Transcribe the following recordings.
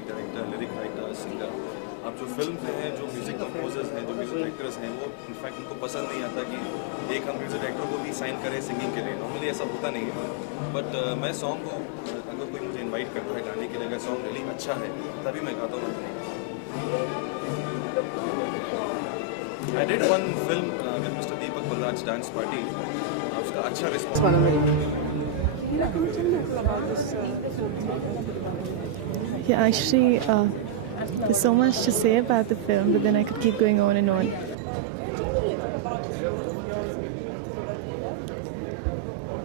Music director, lyric writer, singer. अब जो film में हैं, जो म्यूजिक कंपोजर्स हैं, जो म्यूजिक डायरेक्टर्स हैं, वो इनफैक्ट उनको पसंद नहीं आता कि एक हम म्यूजिक डायरेक्टर को भी साइन करें सिंगिंग के लिए। नॉर्मली ऐसा होता नहीं है, बट मैं सॉन्ग को अगर कोई मुझे इन्वाइट करता है गाने के लिए, अगर सॉन्ग रियली अच्छा है तभी मैं गाता हूँ। I did one film with Mr. Deepak Balraj's dance party. उसका अच्छा response. Yeah, actually, there's so much to say about the film, but then I could keep going on and on.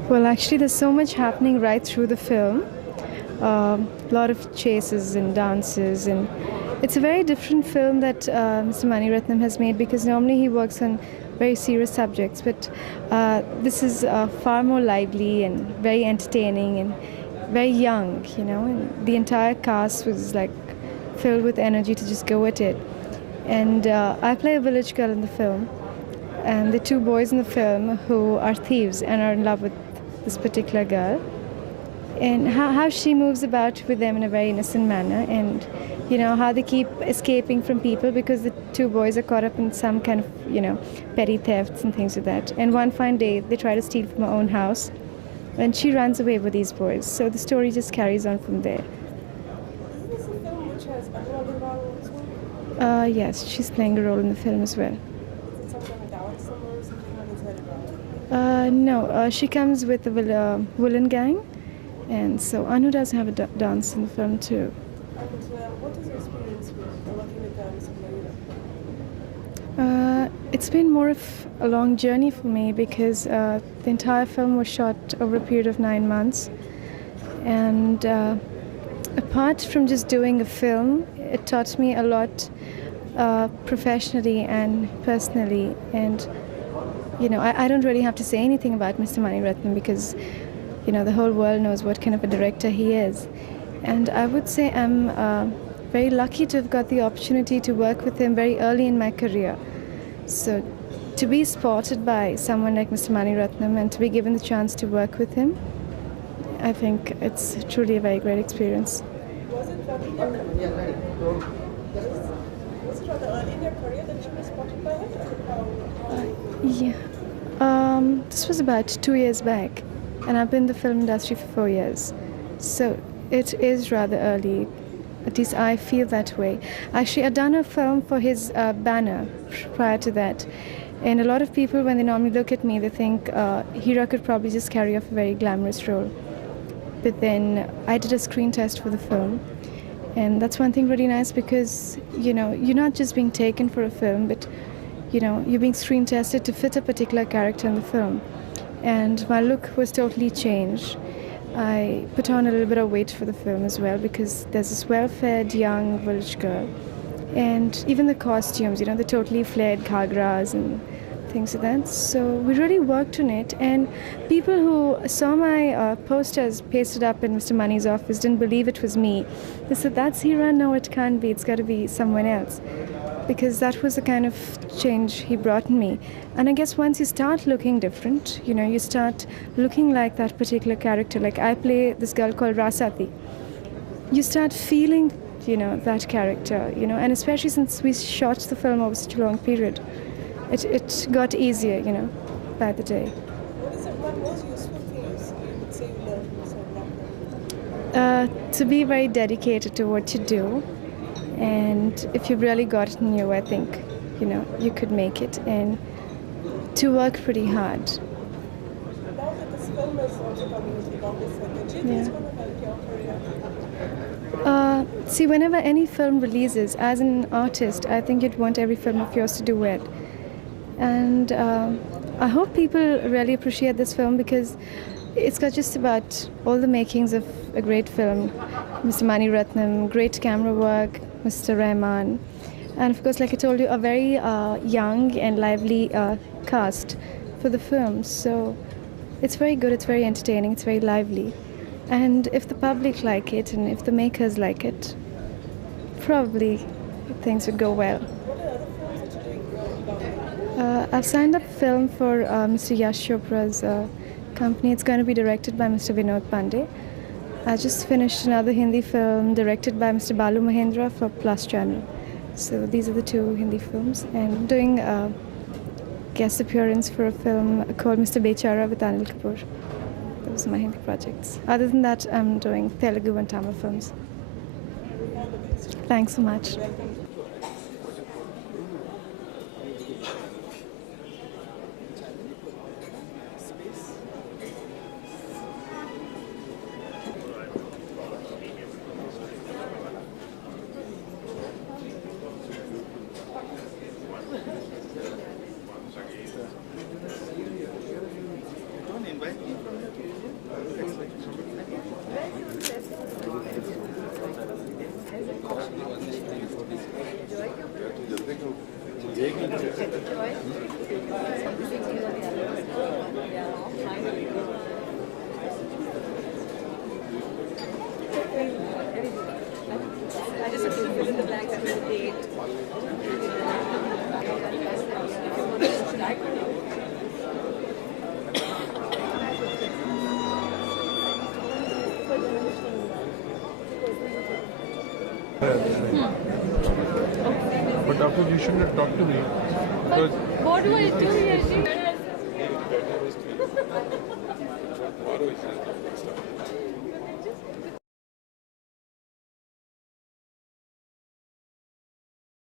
Well, actually, there's so much happening right through the film. A lot of chases and dances, and it's a very different film that Mr. Mani Ratnam has made, because normally he works on very serious subjects, but this is far more lively and very entertaining and very young, you know, and the entire cast was like filled with energy to just go at it. And I play a village girl in the film, and the two boys in the film who are thieves and are in love with this particular girl, and how she moves about with them in a very innocent manner, and you know how they keep escaping from people because the two boys are caught up in some kind of, you know, petty thefts and things like that. And one fine day they try to steal from her own house, and she runs away with these boys. So the story just carries on from there. Is this a film which has Aggarwal and Heera Rajgopal? Yes, she's playing a role in the film as well. Is it some kind of dance number or something? What is that about? No, she comes with the Woolen gang, and so Anu does have a dance in the film too. And what is your experience with working with Mr. Mani Ratnam? It's been more of a long journey for me, because the entire film was shot over a period of 9 months, and apart from just doing a film, it taught me a lot professionally and personally. And you know, I don't really have to say anything about Mr. Mani Ratnam, because you know, the whole world knows what kind of a director he is. And I would say I'm very lucky to have got the opportunity to work with him very early in my career. So to be spotted by someone like Mr. Mani Ratnam and to be given the chance to work with him, I think it's truly a very great experience. Was it rather early in your career that you were spotted by him? Yeah. This was about 2 years back, and I've been in the film industry for 4 years. So it is rather early. At least I feel that way. Actually, I've done a film for his banner prior to that. And a lot of people, when they normally look at me, they think Heera could probably just carry off a very glamorous role. But then I did a screen test for the film. And that's one thing really nice, because, you know, you're not just being taken for a film, but, you know, you're being screen tested to fit a particular character in the film. And my look was totally changed. I put on a little bit of weight for the film as well, because there's this well-fed young village girl, and even the costumes, you know, the totally flared ghagras and things like that. So we really worked on it, and people who saw my posters pasted up in Mr. Mani's office didn't believe it was me. They said, "That's Heera." No, it can't be. It's got to be someone else, because that was the kind of change he brought in me. And I guess once you start looking different, you know, you start looking like that particular character. Like I play this girl called Rasati. You start feeling, you know, that character, you know, and especially since we shot the film over such a long period, it got easier, you know, by the day. What is the one most useful thing you would say you learned from Mr. Ratnam? To be very dedicated to what you do. And if you've really got it in you, I think, you know, you could make it, and to work pretty hard. Now that this film is also coming into the box office, do you think it's going to help your career? See, whenever any film releases, as an artist, I think you'd want every film of yours to do well. And I hope people really appreciate this film, because it's got just about all the makings of a great film. Mr. Mani Ratnam, great camera work, Mr. Rahman, and of course, like I told you, a very young and lively cast for the film. So it's very good, it's very entertaining, it's very lively. And if the public like it, and if the makers like it, probably things would go well. What are other films that you're doing? I've signed up a film for Mr. Yash Chopra's company. It's going to be directed by Mr. Vinod Pandey. I just finished another Hindi film directed by Mr. Balu Mahendra for Plus Channel. So these are the two Hindi films, and doing a guest appearance for a film called Mr. Bechara with Anil Kapoor. Those are my Hindi projects. Other than that, I'm doing Telugu and Tamil films. Thanks so much. But after you shouldn't have talked to me. Because What do I do, Yash?